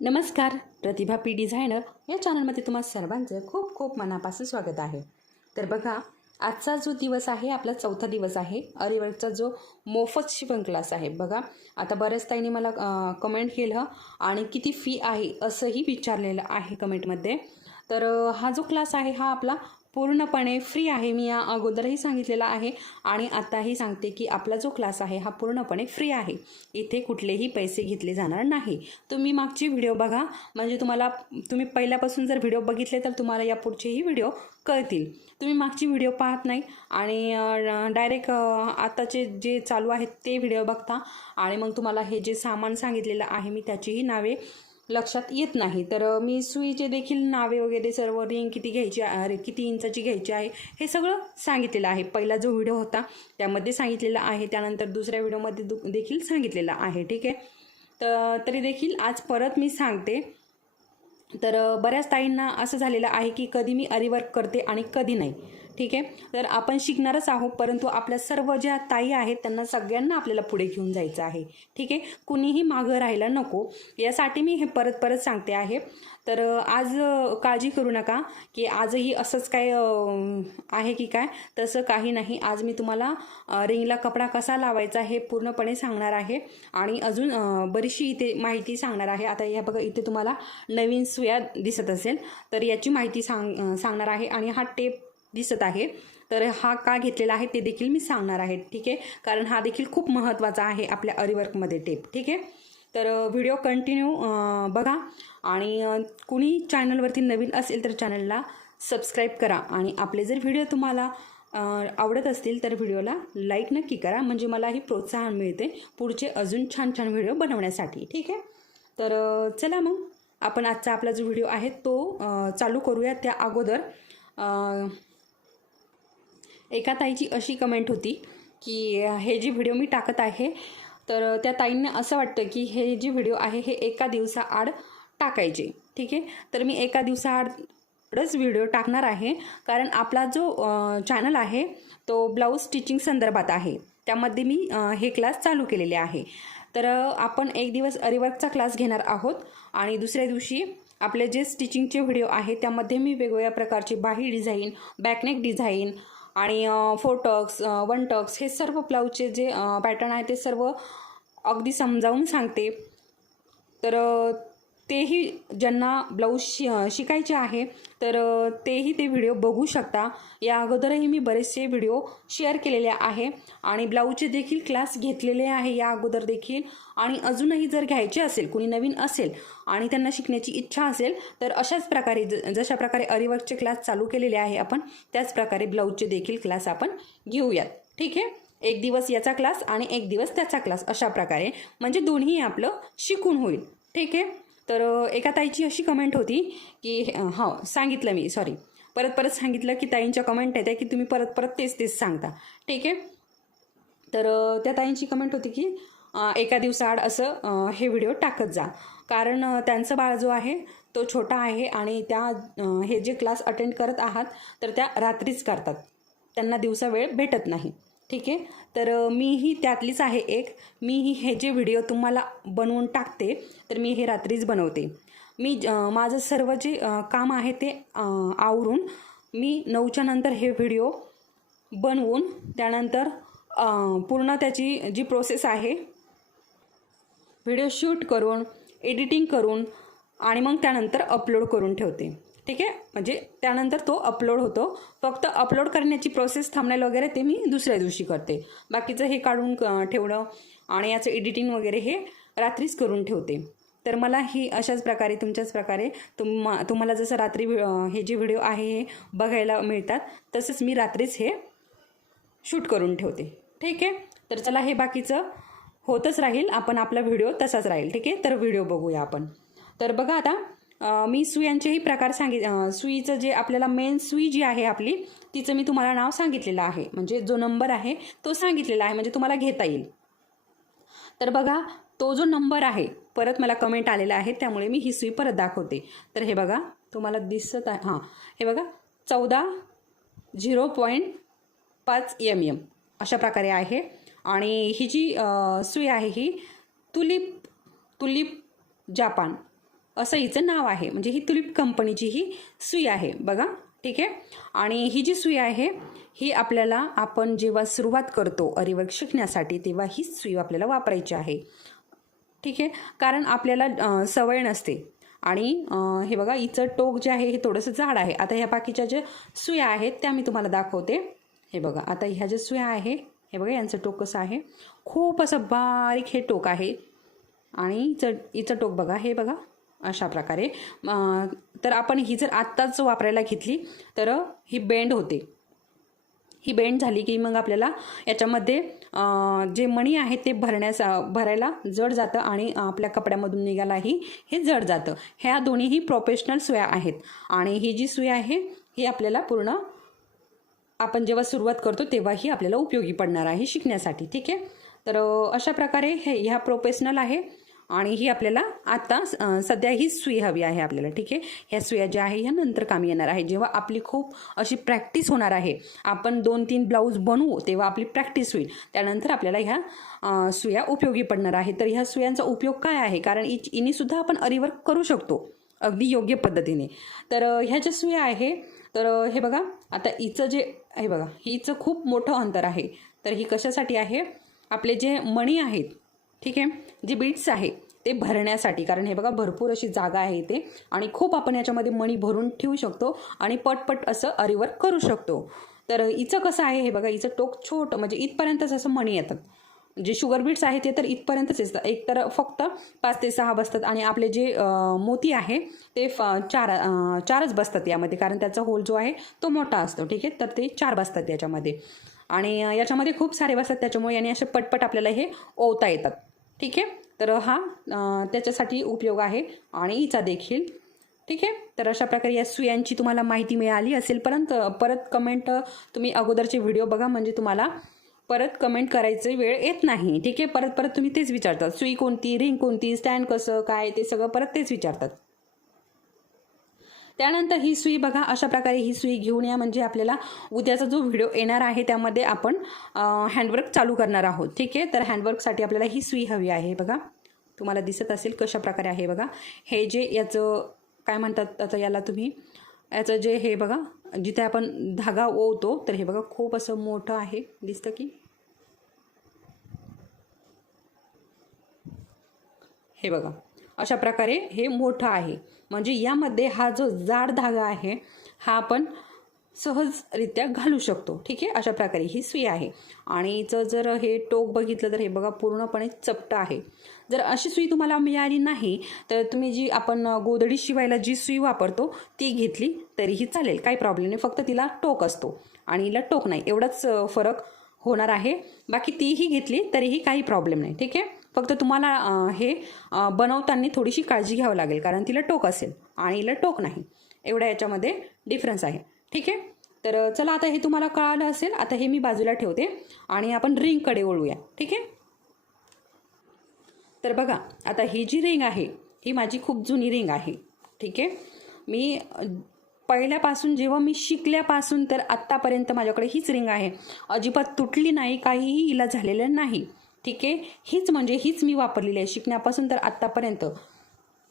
नमस्कार प्रतिभा P designer. या चॅनलमध्ये तुम्हा सर्वांचं खूप खूप मनापासून स्वागत आहे. तर बघा आजचा जो दिवस आहे आपला चौथा दिवस आहे. अरिवर्कचा जो मोफत शिवण क्लास आहे. बघा आता बऱ्याच ताईंनी मला कमेंट केलं आणि किती फी आहे असंही विचारलेलं आहे कमेंटमध्ये तर हा जो क्लास आहे हा आपला पूर्णपणे फ्री आहे. मी या अगोदरही सांगितलेला आहे आणि आताही सांगते की आपला जो क्लास आहे हा पूर्णपणे फ्री आहे. इथे कुठलेही पैसे घेतले जाणार नाही. तुम्ही मागची व्हिडिओ बघा. म्हणजे तुम्हाला तुम्ही पहिल्यापासून जर व्हिडिओ बघितले तर तुम्हाला या पुढचेही व्हिडिओ कळतील. तुम्ही मागची व्हिडिओ पाहत नाही आणि डायरेक्ट आताचे जे चालू आहेत ते व्हिडिओ बघता. आणि मग तुम्हाला हे जे सामान सांगितलेलं आहे मी त्याचीही नावे लक्षात येत नाही. तर मी सुईचे देखील नावे वगैरे सर्व रिंग किती घ्यायची आहे अरे किती इंचाची घ्यायची आहे हे सगळं सांगितलेलं आहे. पहिला जो व्हिडिओ होता त्यामध्ये सांगितलेलं आहे. त्यानंतर दुसऱ्या व्हिडिओमध्ये दु देखील सांगितलेलं आहे. ठीक आहे? तर तरी देखील आज परत मी सांगते. तर बऱ्याच ताईंना असं झालेलं आहे की कधी मी अरिवर्क करते आणि कधी नाही. ठीक आहे? तर आपण शिकणारच आहोत परंतु आपल्या सर्व ज्या ताई आहेत त्यांना सगळ्यांना आपल्याला पुढे घेऊन जायचं आहे. ठीक आहे? कुणीही मागं राहायला नको. यासाठी मी हे परत परत सांगते आहे. तर आज काळजी करू नका की आजही असंच काय आहे की काय? तसं काही नाही. आज मी तुम्हाला रिंगला कपडा कसा लावायचा हे पूर्णपणे सांगणार आहे. आणि अजून बरीचशी इथे माहिती सांगणार आहे. आता ह्या बघा इथे तुम्हाला नवीन सुया दिसत असेल. तर याची माहिती सांग सांगणार आहे. आणि हा टेप दिसत आहे. तर हा का घेतलेला आहे ते देखील मी सांगणार आहे. ठीक आहे? कारण हा देखील खूप महत्त्वाचा आहे आपल्या अरिवर्कमध्ये टेप. ठीक आहे? तर व्हिडिओ कंटिन्यू बघा. आणि कुणी चॅनलवरती नवीन असेल तर चॅनलला सबस्क्राईब करा. आणि आपले जर व्हिडिओ तुम्हाला आवडत असतील तर व्हिडिओला लाईक नक्की करा. म्हणजे मलाही प्रोत्साहन मिळते पुढचे अजून छान छान व्हिडिओ बनवण्यासाठी. ठीक आहे? तर चला मग. आपण आजचा आपला जो व्हिडिओ आहे तो चालू करूया त्या अगोदर. एका ताईची अशी कमेंट होती की हे जे व्हिडिओ मी टाकत आहे तर त्या ताईंना असं वाटतं की हे जे व्हिडिओ आहे हे एका दिवसाआड टाकायचे. ठीक आहे? तर मी एका दिवसाआडच व्हिडिओ टाकणार आहे. कारण आपला जो चॅनल आहे तो ब्लाऊज स्टिचिंग संदर्भात आहे. त्यामध्ये मी हे क्लास चालू केलेले आहे. तर आपण एक दिवस अरिवर्कचा क्लास घेणार आहोत आणि दुसऱ्या दिवशी आपले जे स्टिचिंगचे व्हिडिओ आहे त्यामध्ये मी वेगवेगळ्या प्रकारचे बाही डिझाईन बॅकनेक डिझाईन आणि फोटक्स वन टक्स हे सर्व ब्लाऊजचे जे पॅटर्न आहे ते सर्व अगदी समजावून सांगते. तर तेही ज्यांना ब्लाऊज शि शिकायचे आहे तर तेही ते व्हिडिओ बघू शकता. या अगोदरही मी बरेचसे व्हिडिओ शेअर केलेले आहे आणि ब्लाऊजचे देखील क्लास घेतलेले आहे या अगोदर देखील. आणि अजूनही जर घ्यायचे असेल कुणी नवीन असेल आणि त्यांना शिकण्याची इच्छा असेल तर अशाच प्रकारे ज जशा प्रकारे अरिवर्कचे क्लास चालू केलेले आहे आपण त्याच प्रकारे ब्लाऊजचे देखील क्लास आपण घेऊयात. ठीक आहे? एक दिवस याचा क्लास आणि एक दिवस त्याचा क्लास अशा प्रकारे. म्हणजे दोन्ही आपलं शिकून होईल. ठीक आहे? तर एका ताईची अशी कमेंट होती की हो सांगितलं मी सॉरी परत परत सांगितलं की ताईंच्या कमेंट आहेत की तुम्ही परत परत तेच तेच सांगता. ठीक आहे? तर त्या ताईंची कमेंट होती की एका दिवसाआड असं हे व्हिडिओ टाकत जा. कारण त्यांचं बाळ जो आहे तो छोटा आहे आणि त्या हे जे क्लास अटेंड करत आहात तर त्या रात्रीच करतात. त्यांना दिवसा वेळ भेटत नाही. ठीक आहे? तर मीही त्यातलीच आहे एक. मीही हे जे व्हिडिओ तुम्हाला बनवून टाकते तर मी हे रात्रीच बनवते. मी माझं सर्व जे काम आहे ते आवरून मी नऊच्या नंतर हे व्हिडिओ बनवून त्यानंतर पूर्ण त्याची जी प्रोसेस आहे व्हिडिओ शूट करून एडिटिंग करून आणि मग त्यानंतर अपलोड करून ठेवते. ठीक आहे? म्हणजे त्यानंतर तो अपलोड होतो. फक्त अपलोड करण्याची प्रोसेस थांबण्याला वगैरे ते मी दुसऱ्या दिवशी करते. बाकीचं हे काढून ठेवणं आणि याचं एडिटिंग वगैरे हे रात्रीच करून ठेवते. तर मला ही अशाच प्रकारे तुमच्याच प्रकारे तुम तुम्हाला जसं रात्री व्हि- हे जे व्हिडिओ आहे हे बघायला मिळतात तसंच मी रात्रीच हे शूट करून ठेवते. ठीक आहे? तर चला हे बाकीचं होतच राहील. आपण आपला व्हिडिओ तसाच राहील. ठीक आहे? तर व्हिडिओ बघूया आपण. तर बघा आता मी सुयांचेही प्रकार सांगित सुईचं जे आपल्याला मेन सुई जी आहे आपली तिचं मी तुम्हाला नाव सांगितलेलं आहे. म्हणजे जो नंबर आहे तो सांगितलेला आहे. म्हणजे तुम्हाला घेता येईल. तर बघा तो जो नंबर आहे परत मला कमेंट आलेला आहे त्यामुळे मी ही सुई परत दाखवते. तर हे बघा तुम्हाला दिसत आहे हां. हे बघा चौदा झिरो पॉईंट पाच एम एम अशा प्रकारे आहे. आणि ही जी सुई आहे ही तुलिप तुलिप जापान. असं हिचं नाव आहे. म्हणजे ही तुलिप कंपनीची ही सुई आहे. बघा ठीक आहे? आणि ही जी सुई आहे ही आपल्याला आपण जेव्हा सुरुवात करतो अरिवर्क शिकण्यासाठी तेव्हा ही सुई आपल्याला वापरायची आहे. ठीक आहे? कारण आपल्याला सवय नसते. आणि हे बघा हिचं टोक जे आहे हे थोडंसं जाड आहे. आता ह्या बाकीच्या ज्या सुया आहेत त्या मी तुम्हाला दाखवते. हे बघा आता ह्या ज्या सुया आहे हे बघा यांचं टोक कसं आहे? खूप असं बारीक हे टोक आहे. आणि हिचं हिचं टोक बघा हे बघा. अशा प्रकारे. तर आपण ही जर आत्ताच वापरायला घेतली तर ही बेंड होते. ही बेंड झाली की मग आपल्याला याच्यामध्ये जे मणी आहेत ते भरण्यास भरायला जड जातं आणि आपल्या कपड्यामधून निघायलाही हे जड जातं. ह्या दोन्हीही प्रोफेशनल सुया आहेत. आणि ही जी सुया आहे ही आपल्याला पूर्ण आपण जेव्हा सुरुवात करतो तेव्हाही आपल्याला उपयोगी पडणार आहे शिकण्यासाठी. ठीक आहे? तर अशा प्रकारे हे ह्या प्रोफेशनल आहे. आणि ही आपल्याला आता सध्या ही सुई हवी आहे आपल्याला ठीक आहे? ह्या सुया ज्या आहे ह्या नंतर कामी येणार आहे. जेव्हा आपली खूप अशी प्रॅक्टिस होणार आहे आपण दोन तीन ब्लाऊज बनवू तेव्हा आपली प्रॅक्टिस होईल. त्यानंतर आपल्याला ह्या सुया उपयोगी पडणार आहे. तर ह्या सुयांचा उपयोग काय आहे? कारण इच इनीसुद्धा आपण अरिवर्क करू शकतो अगदी योग्य पद्धतीने. तर ह्या ज्या सुया आहे तर हे बघा आता हिचं जे हे बघा हिचं खूप मोठं अंतर आहे. तर ही कशासाठी आहे? आपले जे मणी आहेत ठीक आहे? जे बीट्स आहे ते भरण्यासाठी. कारण हे बघा भरपूर अशी जागा आहे इथे. आणि खूप आपण याच्यामध्ये मणी भरून ठेवू शकतो आणि पटपट असं अरिवर्क करू शकतो. तर हिचं कसं आहे हे बघा हिचं टोक छोटं म्हणजे इथपर्यंतच असं मणी येतात. जे शुगर बीट्स आहे ते तर इथपर्यंतच असतात एक तर फक्त पाच ते सहा बसतात आणि आपले जे मोती आहे ते फ चार चारच बसतात यामध्ये. कारण त्याचा होल जो आहे तो मोठा असतो. ठीक आहे? तर ते चार बसतात याच्यामध्ये. आणि याच्यामध्ये खूप सारे बसतात. त्याच्यामुळे याने असे पटपट आपल्याला हे ओवता येतात. ठीक आहे? तर हा त्याच्यासाठी उपयोग आहे आणि हिचा देखील. ठीक आहे? तर अशा प्रकारे या सुयांची तुम्हाला माहिती मिळाली असेल परंतु परत कमेंट तुम्ही अगोदरचे व्हिडिओ बघा म्हणजे तुम्हाला परत कमेंट करायचं वेळ येत नाही. ठीक आहे? परत परत तुम्ही तेच विचारतात सुई कोणती रिंग कोणती स्टँड कसं काय ते सगळं परत तेच विचारतात. त्यानंतर ही सुई बघा अशा प्रकारे ही सुई घेऊन या. म्हणजे आपल्याला उद्याचा जो व्हिडिओ येणार आहे त्यामध्ये आपण हँडवर्क चालू करणार आहोत. ठीक आहे? तर हँडवर्कसाठी आपल्याला ही सुई हवी आहे बघा. तुम्हाला दिसत असेल कशा प्रकारे आहे बघा. हे जे याचं काय म्हणतात आता याला तुम्ही? याचं जे हे बघा जिथे आपण धागा ओवतो तर हे बघा खूप असं मोठं आहे. दिसतं की? हे बघा. अशा प्रकारे हे मोठं आहे. म्हणजे यामध्ये हा जो जाड धागा आहे हा आपण सहजरित्या घालू शकतो. ठीक आहे? अशा प्रकारे ही सुई आहे. आणि हिचं जर हे टोक बघितलं तर हे बघा पूर्णपणे चपटं आहे. जर अशी सुई तुम्हाला मिळाली नाही तर तुम्ही जी आपण गोदडी शिवायला जी सुई वापरतो ती घेतली तरीही चालेल. काही प्रॉब्लेम नाही. फक्त तिला टोक असतो. आणि हिला टोक नाही. एवढाच फरक होणार आहे. बाकी तीही घेतली तरीही काही प्रॉब्लेम नाही. ठीक आहे? फक्त तुम्हाला हे बनवताना थोडीशी काळजी घ्यावं लागेल कारण तिला टोक असेल आणि हिला टोक नाही. एवढा याच्यामध्ये डिफरन्स आहे. ठीक आहे? तर चला आता हे तुम्हाला कळालं असेल आता हे मी बाजूला ठेवते आणि आपण रिंगकडे वळूया. ठीक आहे? तर बघा आता ही जी रिंग आहे ही माझी खूप जुनी रिंग आहे. ठीक आहे? मी पहिल्यापासून जेव्हा मी शिकल्यापासून तर आत्तापर्यंत माझ्याकडे हीच रिंग आहे. अजिबात तुटली नाही काहीही हिला झालेलं नाही. ठीक आहे? हीच म्हणजे हीच मी वापरलेली आहे शिकण्यापासून तर आत्तापर्यंत.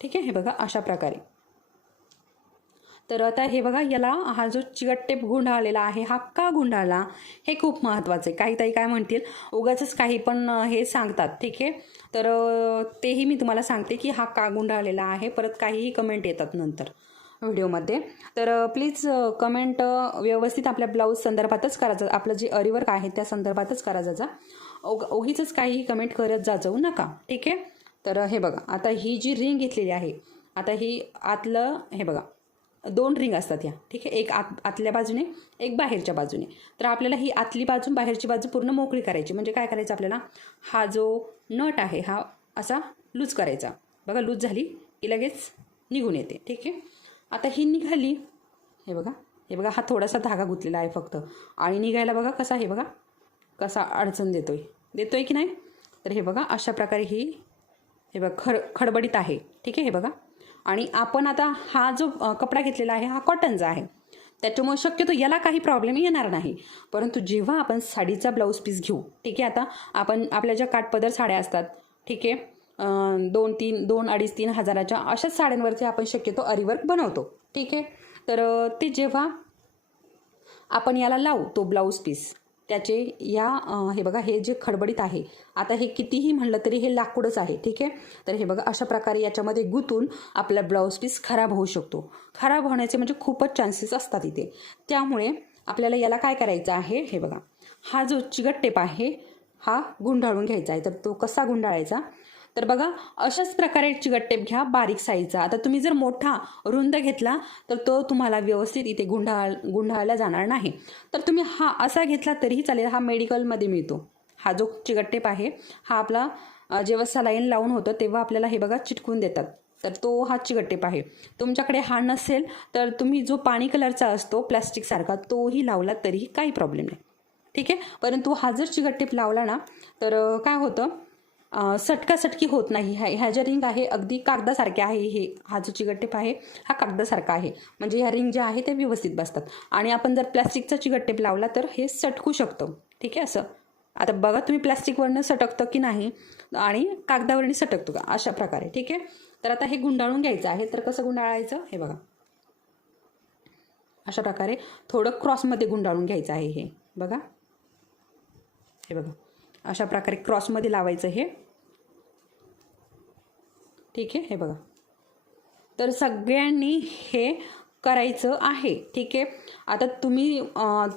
ठीक आहे? हे बघा अशा प्रकारे. तर आता हे बघा याला हा जो चिकट टेप गुंडाळलेला आहे हा का गुंडाळला हे खूप महत्त्वाचं आहे. काही ताई काय म्हणतील उगाचच काही पण हे सांगतात. ठीक आहे? तर तेही मी तुम्हाला सांगते की हा का गुंडाळलेला आहे. परत काहीही कमेंट येतात नंतर व्हिडिओमध्ये. तर प्लीज कमेंट व्यवस्थित आपल्या ब्लाऊज संदर्भातच करायचं आपलं जे अरिवर्क आहे त्या संदर्भातच करा जा उग उगीच काही कमेंट करत जा जाऊ नका. ठीक आहे? तर हे बघा आता ही जी रिंग घेतलेली आहे आता ही आतलं हे बघा दोन रिंग असतात ह्या ठीक आहे? एक आत आतल्या बाजूने एक बाहेरच्या बाजूने. तर आपल्याला ही आतली बाजू बाहेरची बाजू पूर्ण मोकळी करायची. म्हणजे काय करायचं आपल्याला? हा जो नट आहे हा असा लूज करायचा. बघा लूज झाली की लगेच निघून येते. ठीक आहे? आता ही निघाली. हे बघा हे बघा हा थोडासा धागा गुंतलेला आहे फक्त. आणि निघायला बघा कसा आहे बघा. कसा अडचण देतो आहे देतो आहे की नाही? तर हे बघा अशा प्रकारे ही हे बघा खड खडबडीत आहे. ठीक आहे हे बघा. आणि आपण आता हा जो कपडा घेतलेला आहे हा कॉटनचा आहे. त्याच्यामुळे शक्यतो याला काही प्रॉब्लेम येणार नाही. परंतु जेव्हा आपण साडीचा ब्लाऊज पीस घेऊ ठीक आहे आता आपण आपल्या ज्या काटपदर साड्या असतात ठीक आहे दोन तीन दोन अडीच तीन हजाराच्या अशाच साड्यांवरती आपण शक्यतो अरीवर्क बनवतो. ठीक आहे? तर ते जेव्हा आपण याला लावू तो ब्लाऊज पीस त्याचे या हे बघा हे जे खडबडीत आहे आता हे कितीही म्हणलं तरी हे लाकूडच आहे ठीक आहे? तर हे बघा अशा प्रकारे याच्यामध्ये गुंतून आपला ब्लाऊज पीस खराब होऊ शकतो. खराब होण्याचे म्हणजे खूपच चान्सेस असतात इथे. त्यामुळे आपल्याला याला काय करायचं आहे हे बघा. हा जो चिकट टेप आहे हा गुंडाळून घ्यायचा आहे. तर तो कसा गुंडाळायचा? तर बघा अशाच प्रकारे चिकट टेप घ्या बारीक साईजचा आता तुम्ही जर मोठा रुंद घेतला तर तो तुम्हाला व्यवस्थित इथे गुंडाळ गुंडाळला जाणार नाही. तर तुम्ही हा असा घेतला तरीही चालेल हा मेडिकलमध्ये मिळतो. हा जो चिकटटेप आहे हा आपला जेव्हा सलाईन लावून होतं तेव्हा आपल्याला हे बघा चिटकून देतात. तर तो हा चिकटटेप आहे. तुमच्याकडे हा नसेल तर तुम्ही जो पाणी कलरचा असतो प्लॅस्टिकसारखा तोही लावला तरीही काही प्रॉब्लेम नाही. ठीक आहे? परंतु हा जर चिकटटेप लावला ना तर काय होतं? सटकासटकी होत नाही. ह्या ह्या ज्या रिंग आहे अगदी कागदासारखे आहे हे. हा जो चिकट टेप आहे हा कागदासारखा आहे. म्हणजे ह्या रिंग ज्या आहे ते व्यवस्थित बसतात. आणि आपण जर प्लॅस्टिकचा चिकट टेप लावला तर हे सटकू शकतो. ठीक आहे असं. आता बघा तुम्ही प्लॅस्टिकवरनं सटकतं की नाही आणि कागदावरनं सटकतो का? अशा प्रकारे. ठीक आहे? तर आता हे गुंडाळून घ्यायचं आहे. तर कसं गुंडाळायचं? हे बघा. अशा प्रकारे थोडं क्रॉसमध्ये गुंडाळून घ्यायचं आहे हे. बघा. हे बघा. अशा प्रकारे क्रॉसमध्ये लावायचं हे. ठीक आहे हे बघा. तर सगळ्यांनी हे करायचं आहे. ठीक आहे? आता तुम्ही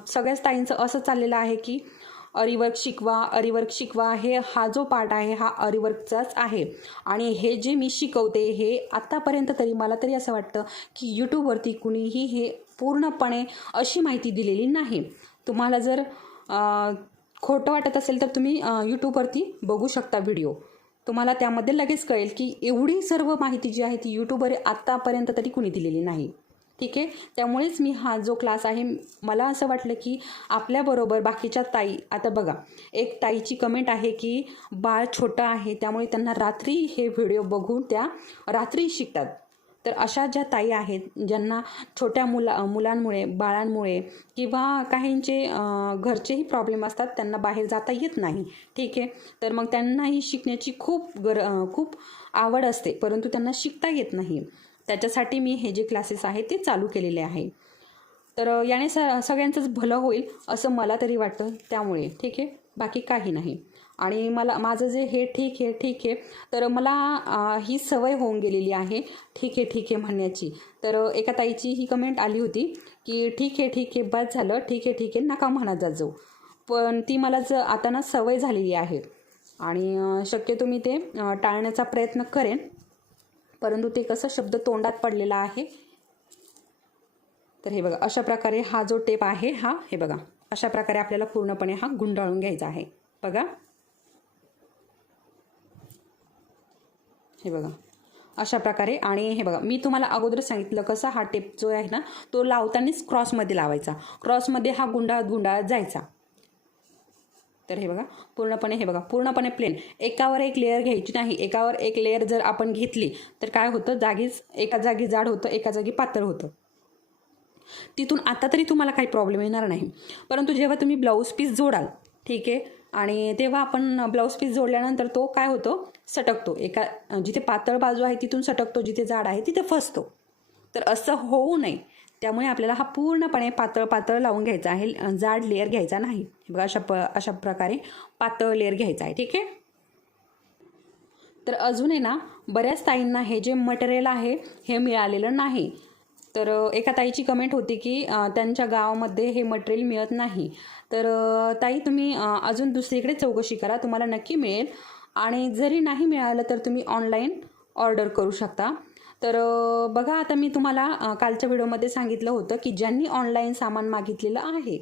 सगळ्याच ताईंचं असं चाललेलं आहे की अरिवर्क शिकवा अरिवर्क शिकवा हे हा जो पार्ट आहे हा अरिवर्कचाच आहे. आणि हे जे मी शिकवते हे आत्तापर्यंत तरी मला तरी असं वाटतं की यूट्यूबवरती कुणीही हे पूर्णपणे अशी माहिती दिलेली नाही. तुम्हाला जर खोटं वाटत असेल तर तुम्ही यूट्यूबवरती बघू शकता व्हिडिओ तुम्हाला त्यामध्ये लगेच कळेल की एवढी सर्व माहिती जी आहे ती यूट्यूबवर आत्तापर्यंत तरी कुणी दिलेली नाही. ठीक आहे? त्यामुळेच मी हा जो क्लास आहे मला असं वाटलं की आपल्याबरोबर बाकीच्या ताई आता बघा एक ताईची कमेंट आहे की बाळ छोटं आहे त्यामुळे त्यांना रात्री हे व्हिडिओ बघून त्या रात्री शिकतात. तर अशा ज्या ताई आहेत ज्यांना छोट्या मुला मुलांमुळे बाळांमुळे किंवा काहींचे घरचेही प्रॉब्लेम असतात त्यांना बाहेर जाता येत नाही. ठीक आहे? तर मग त्यांनाही शिकण्याची खूप गर खूप आवड असते परंतु त्यांना शिकता येत नाही. त्याच्यासाठी मी हे जे क्लासेस आहेत ते चालू केलेले आहे. तर याने स सगळ्यांचंच भलं होईल असं मला तरी वाटतं त्यामुळे. ठीक आहे? बाकी काही नाही. आणि मला माझं जे हे ठीक आहे ठीक आहे तर मला ही सवय होऊन गेलेली आहे ठीक आहे ठीक आहे म्हणण्याची. तर एका ताईची ही कमेंट आली होती की ठीक आहे ठीक आहे बस झालं ठीक आहे ठीक आहे नका म्हणत जा जाऊ पण ती मला ज आता ना सवय झालेली आहे. आणि शक्यतो मी ते टाळण्याचा प्रयत्न करेन. परंतु ते कसं शब्द तोंडात पडलेला आहे. तर हे बघा अशा प्रकारे हा जो टेप आहे हा हे बघा. अशा प्रकारे आपल्याला पूर्णपणे हा गुंडाळून घ्यायचा आहे. बघा. हे बघा. अशा प्रकारे आणि हे बघा मी तुम्हाला अगोदर सांगितलं कसं हा टेप जो आहे ना तो लावतानाच क्रॉसमध्ये लावायचा. क्रॉसमध्ये हा गुंडाळत गुंडाळत जायचा. तर हे बघा पूर्णपणे हे बघा पूर्णपणे प्लेन एकावर एक लेअर घ्यायची नाही. एकावर एक लेअर जर आपण घेतली तर काय होतं? जागीच एका जागी जाड होतं एका जागी पातळ होतं. तिथून आता तरी तुम्हाला काही प्रॉब्लेम येणार नाही. परंतु जेव्हा तुम्ही ब्लाऊज पीस जोडाल ठीक आहे? आणि तेव्हा आपण ब्लाऊज पीस जोडल्यानंतर तो काय होतो? सटकतो. एका जिथे पातळ बाजू आहे तिथून सटकतो जिथे जाड आहे तिथे फसतो. तर असं होऊ नये. त्यामुळे आपल्याला हा पूर्णपणे पातळ पातळ लावून घ्यायचा आहे. जाड लेअर घ्यायचा नाही. बघा अशा प अशा प्रकारे पातळ लेअर घ्यायचा आहे ठीक आहे? तर अजून आहे ना बऱ्याच ताईंना हे जे मटेरियल आहे हे मिळालेलं नाही. तर एका ताईची कमेंट होती की त्यांच्या गावामध्ये हे मटेरियल मिळत नाही. तर ताई तुम्ही अजून दुसरीकडे चौकशी करा. तुम्हाला नक्की मिळेल. आणि जरी नाही मिळालं तर तुम्ही ऑनलाईन ऑर्डर करू शकता. तर बघा आता मी तुम्हाला कालच्या व्हिडिओमध्ये सांगितलं होतं की ज्यांनी ऑनलाईन सामान मागितलेलं आहे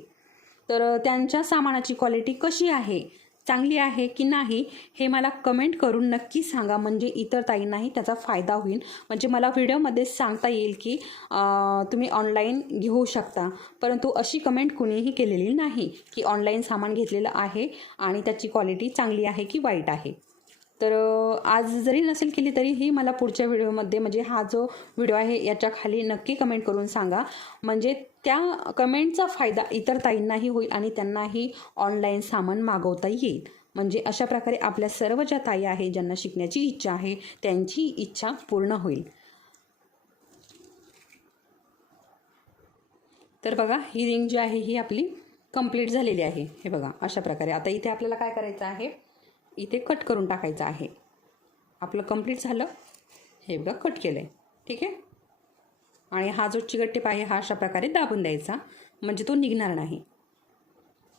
तर त्यांच्या सामानाची क्वालिटी कशी आहे? चांगली आहे की नाही हे मला कमेंट करून नक्की सांगा. म्हणजे इतर ताईंनाही त्याचा फायदा होईल. म्हणजे मला व्हिडिओमध्ये सांगता येईल की तुम्ही ऑनलाईन घेऊ शकता. परंतु अशी कमेंट कुणीही केलेली नाही की ऑनलाईन सामान घेतलेलं आहे आणि त्याची क्वालिटी चांगली आहे की वाईट आहे. तर आज जरी नसेल केली तरीही मला पुढच्या व्हिडिओमध्ये म्हणजे हा जो व्हिडिओ आहे याच्या खाली नक्की कमेंट करून सांगा. म्हणजे त्या कमेंटचा फायदा इतर ताईंनाही होईल आणि त्यांनाही ऑनलाईन सामान मागवता येईल. म्हणजे अशा प्रकारे आपल्या सर्व ज्या ताई आहे ज्यांना शिकण्याची इच्छा आहे त्यांची इच्छा पूर्ण होईल. तर बघा ही रिंग जी आहे ही आपली कंप्लीट झालेली आहे. हे बघा अशा प्रकारे. आता इथे आपल्याला काय करायचं आहे? इथे कट करून टाकायचं आहे. आपलं कंप्लीट झालं. हे बघा कट केलं आहे ठीक आहे? आणि हा जो चिकट टेप आहे हा अशा प्रकारे दाबून द्यायचा. म्हणजे तो निघणार नाही.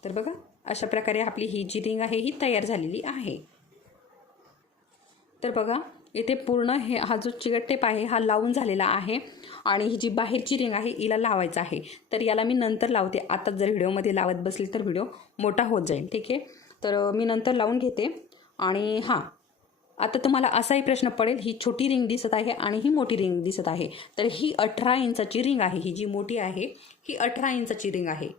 तर बघा अशा प्रकारे आपली ही जी रिंग आहे ही तयार झालेली आहे. तर बघा इथे पूर्ण हे हा जो चिकट टेप आहे हा लावून झालेला आहे. आणि ही जी बाहेरची रिंग आहे हिला लावायचं आहे. तर याला मी नंतर लावते. आता जर व्हिडिओमध्ये लावत बसले तर व्हिडिओ मोठा होत जाईल. ठीक आहे? तर मी नंतर लावून घेते. आणि हां आता तुम्हाला असाही प्रश्न पडेल ही छोटी रिंग दिसत आहे आणि ही मोठी रिंग दिसत आहे. तर ही अठरा इंचाची रिंग आहे ही जी मोठी आहे ही अठरा इंचाची रिंग आहे.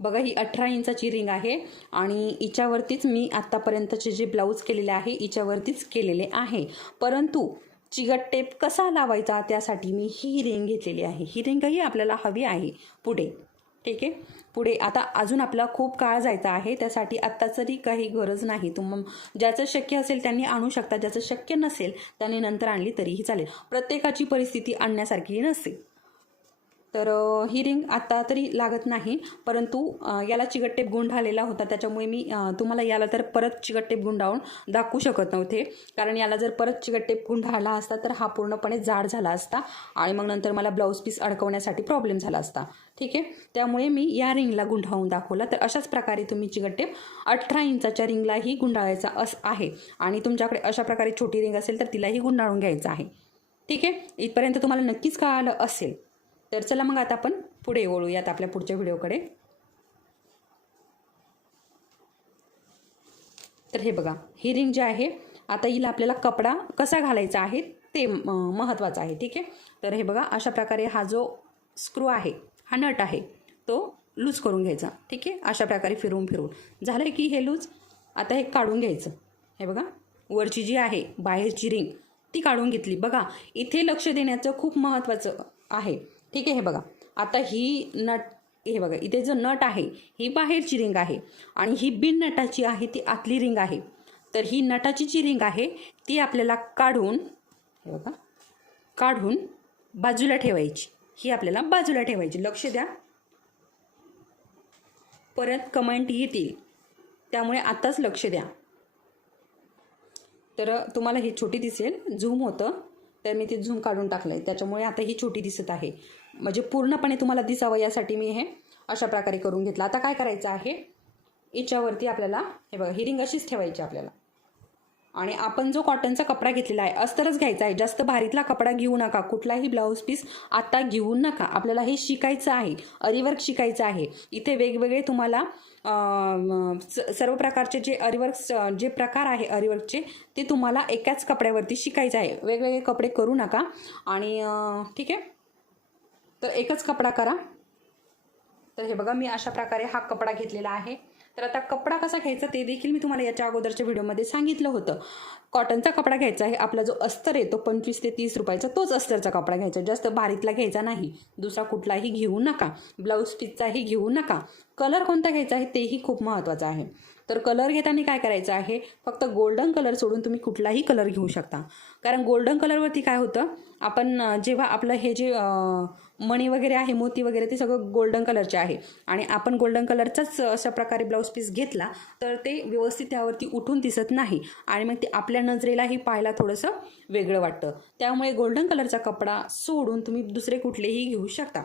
बघा ही अठरा इंचाची रिंग आहे आणि हिच्यावरतीच मी आत्तापर्यंतचे जे ब्लाऊज केलेले आहे हिच्यावरतीच केलेले आहे. परंतु चिगट टेप कसा लावायचा त्यासाठी मी ही रिंग घेतलेली आहे. ही रिंगही आपल्याला हवी आहे पुढे. ठीक आहे. पुढे आता अजून आपला खूप काळ जायचा आहे त्यासाठी आत्ता तरी काही गरज नाही. तुम ज्याचं शक्य असेल त्यांनी आणू शकता ज्याचं शक्य नसेल त्यांनी नंतर आणली तरीही चालेल. प्रत्येकाची परिस्थिती आणण्यासारखी नसते. तर ही रिंग आता तरी लागत नाही परंतु याला याला चिकटटेप गुंडाळलेला होता. त्याच्यामुळे मी तुम्हाला याला तर परत चिकटटेप गुंडाळून दाखवू शकत नव्हते. कारण याला जर परत चिकटटेप गुंडाळला असता तर हा पूर्णपणे जाड झाला असता आणि मग नंतर मला ब्लाऊज पीस अडकवण्यासाठी प्रॉब्लेम झाला असता. ठीक आहे? त्यामुळे मी या रिंगला गुंडाळून दाखवला. तर अशाच प्रकारे तुम्ही चिकटटेप अठरा इंचाच्या रिंगलाही गुंडाळायचा अस आहे आणि तुमच्याकडे अशा प्रकारे छोटी रिंग असेल तर तिलाही गुंडाळून घ्यायचं आहे. ठीक आहे? इथपर्यंत तुम्हाला नक्कीच कळालं असेल. तर चला मग आता आपण पुढे वळूयात आपल्या पुढच्या व्हिडिओकडे. तर हे बघा ही रिंग जी आहे आता हिला आपल्याला कपडा कसा घालायचा आहे ते महत्त्वाचं आहे ठीक आहे? तर हे बघा अशा प्रकारे हा जो स्क्रू आहे हा नट आहे तो लूज करून घ्यायचा ठीक आहे? अशा प्रकारे फिरवून फिरवून. झालं की हे लूज? आता हे काढून घ्यायचं. हे बघा वरची जी आहे बाहेरची रिंग ती काढून घेतली. बघा इथे लक्ष देण्याचं खूप महत्त्वाचं आहे. ठीक आहे हे बघा. आता ही नट हे बघा इथे जो नट आहे ही बाहेरची रिंग आहे आणि ही बिन नटाची आहे ती आतली रिंग आहे. तर ही नटाची जी रिंग आहे ती आपल्याला काढून हे बघा काढून बाजूला ठेवायची. ही आपल्याला बाजूला ठेवायची. लक्ष द्या. परत कमेंट येतील. त्यामुळे आताच लक्ष द्या. तर तुम्हाला ही छोटी दिसेल. झूम होतं. तर मी ते झूम काढून टाकलं आहे त्याच्यामुळे आता ही छोटी दिसत आहे. म्हणजे पूर्णपणे तुम्हाला दिसावं यासाठी मी हे अशा प्रकारे करून घेतलं. आता काय करायचं आहे? याच्यावरती आपल्याला हे बघा ही रिंग अशीच ठेवायची आपल्याला. आणि आपण जो कॉटनचा कपडा घेतलेला आहे अस्तरच घ्यायचा आहे. जास्त भारीतला कपडा घेऊ नका. कुठलाही ब्लाऊज पीस आता घेऊ नका. आपल्याला हे शिकायचं आहे. अरिवर्क शिकायचं आहे. इथे वेगवेगळे तुम्हाला स- सर्व प्रकारचे जे अरिवर्क जे प्रकार आहे अरिवर्कचे ते तुम्हाला एकाच कपड्यावरती शिकायचं आहे. वेगवेगळे कपडे करू नका. आणि ठीक आहे? तर एकच कपडा करा. तर हे बघा मी अशा प्रकारे हा कपडा घेतलेला आहे. तर आता कपडा कसा घ्यायचा ते देखील मी तुम्हाला याच्या अगोदरच्या व्हिडिओमध्ये सांगितलं होतं. कॉटनचा कपडा घ्यायचा आहे आपला जो अस्तर आहे तो पंचवीस ते तीस रुपयाचा तोच अस्तरचा कपडा घ्यायचा. जास्त भारीतला घ्यायचा नाही. दुसरा कुठलाही घेऊ नका. ब्लाऊज पीसचाही घेऊ नका. कलर कोणता घ्यायचा आहे तेही खूप महत्त्वाचं आहे. तर कलर घेताना काय करायचं आहे फक्त गोल्डन कलर सोडून तुम्ही कुठलाही कलर घेऊ शकता. कारण गोल्डन कलरवरती काय होतं आपण जेव्हा आपलं हे जे मणी वगैरे आहे मोती वगैरे ते सगळं गोल्डन कलरचे आहे. आणि आपण गोल्डन कलरचाच अशा प्रकारे ब्लाऊज पीस घेतला तर ते व्यवस्थित त्यावरती उठून दिसत नाही. आणि मग ते आपल्या नजरेलाही पाहायला थोडंसं वेगळं वाटतं. त्यामुळे गोल्डन कलरचा कपडा सोडून तुम्ही दुसरे कुठलेही घेऊ शकता.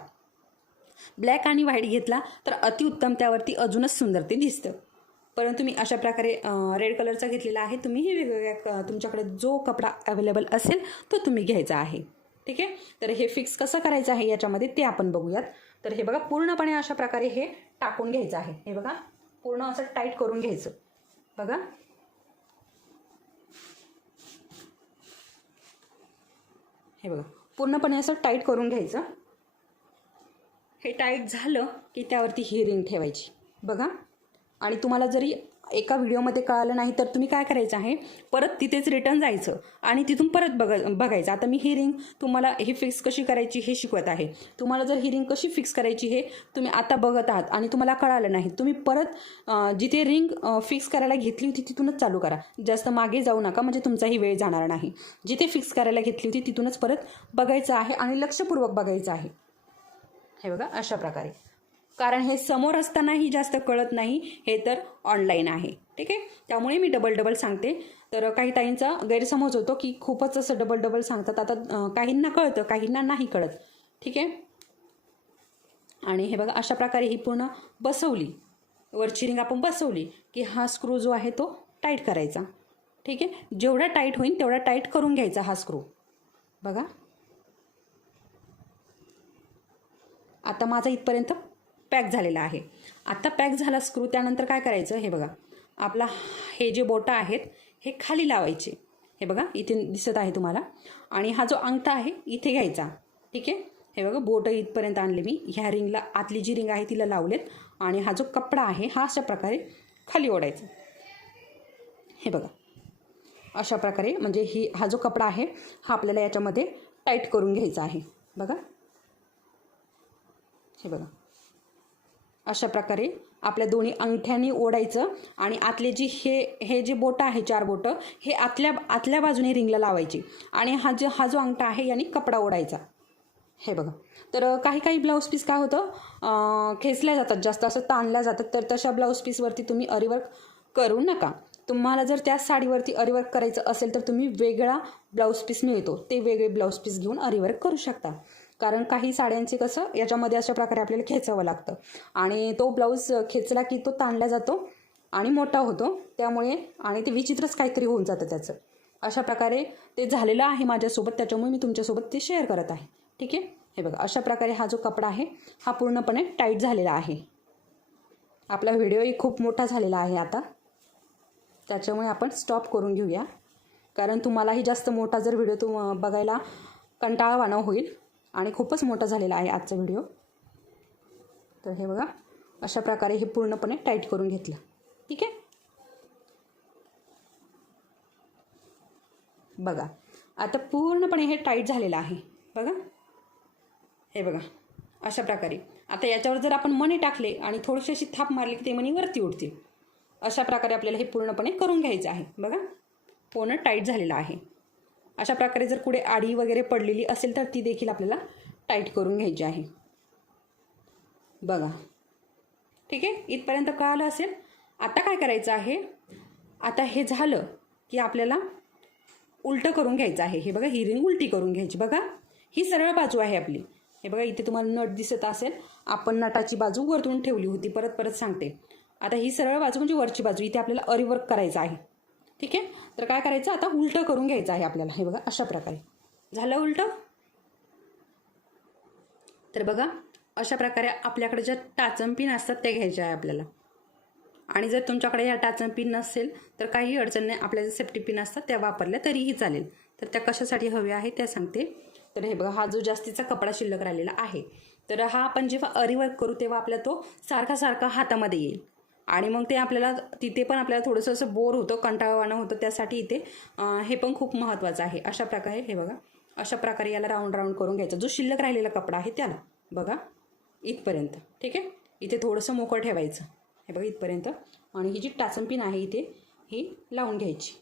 ब्लॅक आणि व्हाईट घेतला तर अतिउत्तम त्यावरती अजूनच सुंदर ते दिसतं. परंतु मी अशा प्रकारे रेड कलरचा घेतलेला आहे. तुम्हीही वेगवेगळ्या तुमच्याकडे जो कपडा अवेलेबल असेल तो तुम्ही घ्यायचा आहे. ठीक आहे? तर हे फिक्स कसं करायचं आहे याच्यामध्ये ते आपण बघूयात. तर हे बघा पूर्णपणे अशा प्रकारे हे टाकून घ्यायचं आहे. हे बघा पूर्ण असं टाईट करून घ्यायचं. बघा. हे बघा पूर्णपणे असं टाईट करून घ्यायचं. हे टाईट झालं की त्यावरती ही रिंग ठेवायची. बघा. आणि तुम्हाला जरी एका व्हिडिओमध्ये कळालं नाही तर तुम्ही काय करायचं आहे? परत तिथेच रिटर्न जायचं आणि तिथून परत बघ बघायचं. आता मी ही रिंग तुम्हाला ही फिक्स कशी करायची हे शिकवत आहे. तुम्हाला जर ही रिंग कशी फिक्स करायची हे तुम्ही आता बघत आहात आणि तुम्हाला कळालं नाही तुम्ही परत जिथे रिंग फिक्स करायला घेतली होती तिथूनच चालू करा. जास्त मागे जाऊ नका म्हणजे तुमचाही वेळ जाणार नाही. जिथे फिक्स करायला घेतली होती तिथूनच परत बघायचं आहे आणि लक्षपूर्वक बघायचं आहे. हे बघा अशा प्रकारे. कारण हे समोर असतानाही जास्त कळत नाही हे तर ऑनलाईन आहे. ठीक आहे? त्यामुळे मी डबल डबल सांगते. तर काही ताईंचा गैरसमज होतो की खूपच असं डबल डबल सांगतात. आता काहींना कळतं काहींना नाही कळत. ठीक आहे? आणि हे बघा अशा प्रकारे ही पूर्ण बसवली. वरची रिंग आपण बसवली की हा स्क्रू जो आहे तो टाईट करायचा. ठीक आहे? जेवढा टाईट होईल तेवढा टाईट करून घ्यायचा हा स्क्रू बघा. आता माझा इथपर्यंत पॅक झालेला आहे. आता पॅक झाला स्क्रू त्यानंतर काय करायचं हे बघा. आपला हे जे बोटं आहेत हे खाली लावायचे. हे बघा इथे दिसत आहे तुम्हाला. आणि हा जो अंगठा आहे इथे घ्यायचा. ठीक आहे? हे बघा बोटं इथपर्यंत आणले मी. ह्या रिंगला आतली जी रिंग आहे तिला लावलेत. आणि हा जो कपडा आहे हा अशा प्रकारे खाली ओढायचा. हे बघा. अशा प्रकारे म्हणजे ही हा जो कपडा आहे हा आपल्याला याच्यामध्ये टाईट करून घ्यायचा आहे. बघा. हे बघा. अशा प्रकारे आपल्या दोन्ही अंगठ्यांनी ओढायचं आणि आतले जी हे हे जे बोटं आहे चार बोटं हे आतल्या आतल्या बाजूने रिंगला लावायची. आणि हा जो हा जो अंगठा आहे याने कपडा ओढायचा. हे बघा. तर काही काही ब्लाऊज पीस काय होतं? खेचल्या जातात. जास्त असं ताणल्या जातात. तर तशा ब्लाऊज पीसवरती तुम्ही अरिवर्क करू नका. तुम्हाला जर त्या साडीवरती अरिवर्क करायचं असेल तर तुम्ही वेगळा ब्लाऊज पीस मिळतो. ते वेगळे ब्लाऊज पीस घेऊन अरिवर्क करू शकता. कारण काही साड्यांचे कसं याच्यामध्ये अशा प्रकारे आपल्याला खेचावं लागतं. आणि तो ब्लाऊज खेचला की तो ताणला जातो आणि मोठा होतो. त्यामुळे आणि ते विचित्रच काहीतरी होऊन जातं त्याचं. अशा प्रकारे ते झालेलं आहे माझ्यासोबत. त्याच्यामुळे मी तुमच्यासोबत ते शेअर करत आहे. ठीक आहे? हे बघा अशा प्रकारे हा जो कपडा आहे हा पूर्णपणे टाईट झालेला आहे. आपला व्हिडिओही खूप मोठा झालेला आहे आता. त्याच्यामुळे आपण स्टॉप करून घेऊया. कारण तुम्हालाही जास्त मोठा जर व्हिडिओ तुम बघायला कंटाळवाणं होईल आणि खूपच मोठा झालेला आहे आजचा व्हिडिओ. तर हे बघा अशा प्रकारे हे पूर्णपणे टाईट करून घेतलं. ठीक आहे? बघा आता पूर्णपणे हे टाईट झालेलं आहे. बघा. हे बघा अशा प्रकारे. आता याच्यावर जर आपण मणी टाकले आणि थोडीशी अशी थाप मारली की ते मणी वरती उडतील. अशा प्रकारे आपल्याला हे पूर्णपणे करून घ्यायचं आहे. बघा पूर्ण टाईट झालेलं आहे. अशा प्रकारे जर कुठे आडी वगैरे पडलेली असेल तर ती देखील आपल्याला टाईट करून घ्यायची आहे. बघा. ठीक आहे? इथपर्यंत कळालं असेल? आता काय करायचं आहे? आता हे झालं की आपल्याला उलटं करून घ्यायचं आहे. हे बघा ही रिंग उलटी करून घ्यायची. बघा. ही सरळ बाजू आहे आपली. हे बघा इथे तुम्हाला नट दिसत असेल. आपण नटाची बाजू वरतून ठेवली होती. परत परत सांगते. आता ही सरळ बाजू म्हणजे वरची बाजू. इथे आपल्याला अरिवर्क करायचं आहे. ठीक आहे? तर काय करायचं? आता उलटं करून घ्यायचं आहे आपल्याला. हे बघा अशा प्रकारे. झालं उलटं? तर बघा अशा प्रकारे आपल्याकडे ज्या टाचन पिन असतात त्या घ्यायच्या आहे आपल्याला. आणि जर तुमच्याकडे या टाचन पिन नसेल तर काही अडचण नाही. आपल्या ज्या सेफ्टी पिन असतात त्या वापरल्या तरीही चालेल. तर त्या कशासाठी हव्या आहे त्या सांगते. तर हे बघा हा जो जास्तीचा कपडा शिल्लक राहिलेला आहे तर हा आपण जेव्हा अरिवर्क करू तेव्हा आपला तो सारखा सारखा हातामध्ये येईल. आणि मग ते आपल्याला तिथे पण आपल्याला थोडंसं असं बोर होतं कंटाळवाणं होतं त्यासाठी इथे हे पण खूप महत्त्वाचं आहे. अशा प्रकारे हे बघा अशा प्रकारे याला राऊंड राऊंड करून घ्यायचा. जो शिल्लक राहिलेला कपडा आहे त्याला बघा इथपर्यंत ठीक आहे? इथे थोडंसं मोकळं ठेवायचं. हे बघा इथपर्यंत. आणि ही जी टाचंपिन आहे इथे ही लावून घ्यायची.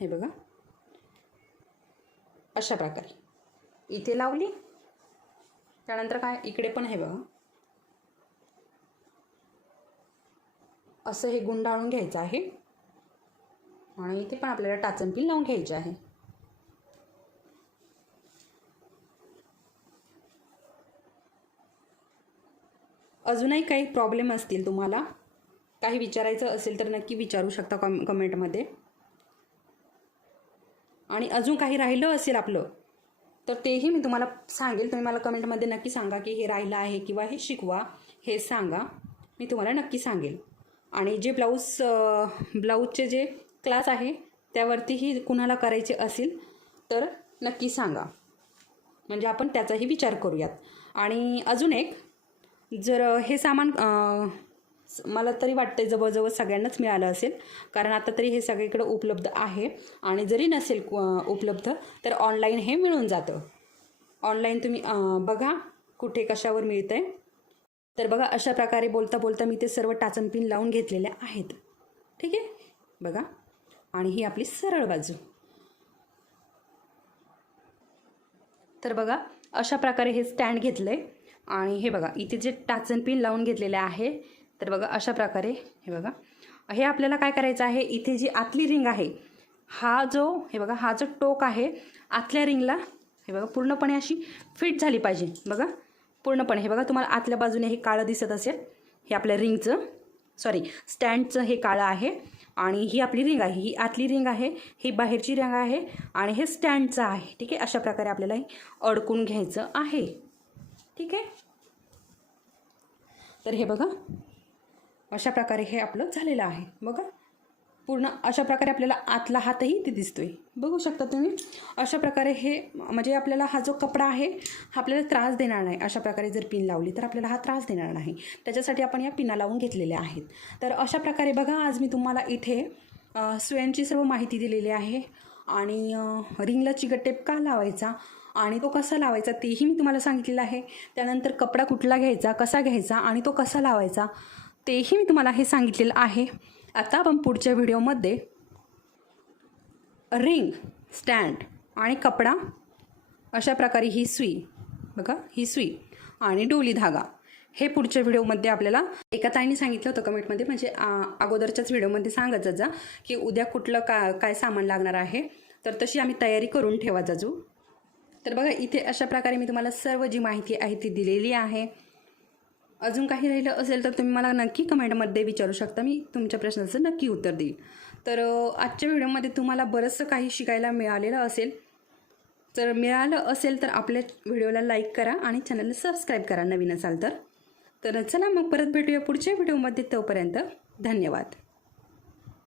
हे बघा. अशा प्रकारे. इथे लावली त्यानंतर काय? इकडे पण आहे बघा. असं हे गुंडाळून घ्यायचं आहे. आणि इथे पण आपल्याला टाचन लावून घ्यायची आहे. अजूनही काही प्रॉब्लेम असतील तुम्हाला? काही विचारायचं असेल तर नक्की विचारू शकता कॉम कमेंटमध्ये आणि अजून काही राहिलं असेल आपलं तर तेही मी तुम्हाला सांगेल. तुम्ही मला कमेंटमध्ये नक्की सांगा की हे राहिलं आहे किंवा हे शिकवा हे सांगा. मी तुम्हाला नक्की सांगेल. आणि जे ब्लाऊज ब्लाऊजचे जे क्लास आहे त्यावरतीही कुणाला करायचे असेल तर नक्की सांगा. म्हणजे आपण त्याचाही विचार करूयात. आणि अजून एक जर हे सामान मला तरी वाटतं जवळजवळ सगळ्यांनाच मिळालं असेल. कारण आता तरी हे सगळीकडे उपलब्ध आहे. आणि जरी नसेल उपलब्ध तर ऑनलाईन हे मिळून जातं. ऑनलाईन तुम्ही बघा कुठे कशावर मिळतं आहे तर बघा अशा प्रकारे बोलता बोलता मी ते सर्व टाचन पिन लावून घेतलेले आहेत. ठीक आहे? बघा. आणि ही आपली सरळ बाजू. तर बघा अशा प्रकारे हे स्टँड घेतलं आहे आणि हे बघा इथे जे टाचन पिन लावून घेतलेले आहे तर बघा अशा प्रकारे हे बघा. हे आपल्याला काय करायचं आहे? इथे जी आतली रिंग आहे हा जो हे बघा हा जो टोक आहे आतल्या रिंगला हे बघा पूर्णपणे अशी फिट झाली पाहिजे. बघा पूर्णपणे. हे बघा तुम्हाला आतल्या बाजूने हे काळं दिसत असेल हे आपल्या रिंगचं सॉरी स्टँडचं हे काळं आहे आणि ही आपली रिंग आहे. ही आतली रिंग आहे ही बाहेरची रिंग आहे आणि हे स्टँडचं आहे. ठीक आहे? अशा प्रकारे आपल्याला हे अडकून घ्यायचं आहे. ठीक आहे? तर हे बघा अशा प्रकारे हे आपलं झालेलं आहे. बघा. पूर्ण अशा प्रकारे आपल्याला आतला हातही इथे दिसतोय. बघू शकता तुम्ही. अशा प्रकारे हे म्हणजे आपल्याला हा जो कपडा आहे हा आपल्याला त्रास देणार नाही. अशा प्रकारे जर पिन लावली तर आपल्याला हा त्रास देणार नाही. त्याच्यासाठी आपण या पिना लावून घेतलेल्या आहेत. तर अशा प्रकारे बघा आज मी तुम्हाला इथे सुयांची सर्व माहिती दिलेली आहे. आणि रिंगला चिकटेप का लावायचा आणि तो कसा लावायचा तेही मी तुम्हाला सांगितलेलं आहे. त्यानंतर कपडा कुठला घ्यायचा कसा घ्यायचा आणि तो कसा लावायचा तेही मी तुम्हाला हे सांगितलेलं आहे. आता आपण पुढच्या व्हिडिओमध्ये रिंग स्टँड आणि कपडा अशा प्रकारे ही सुई बघा ही सुई आणि डोली धागा हे पुढच्या व्हिडिओमध्ये आपल्याला एका ताईने सांगितलं होतं कमेंटमध्ये. म्हणजे अगोदरच्याच व्हिडिओमध्ये सांगत जा की उद्या कुठलं का काय सामान लागणार आहे. तर तशी आम्ही तयारी करून ठेवा जाजू तर बघा इथे अशा प्रकारे मी तुम्हाला सर्व जी माहिती आहे ती दिलेली आहे. अजून काही राहिलं असेल तर तुम्ही मला नक्की कमेंटमध्ये विचारू शकता. मी तुमच्या प्रश्नाचं नक्की उत्तर देईल तर आजच्या व्हिडिओमध्ये तुम्हाला बरंचसं काही शिकायला मिळालेलं असेल. जर मिळालं असेल तर आपल्या व्हिडिओला लाईक करा आणि चॅनलला सबस्क्राईब करा नवीन असाल तर. तर चला मग परत भेटूया पुढच्या व्हिडिओमध्ये. तोपर्यंत धन्यवाद.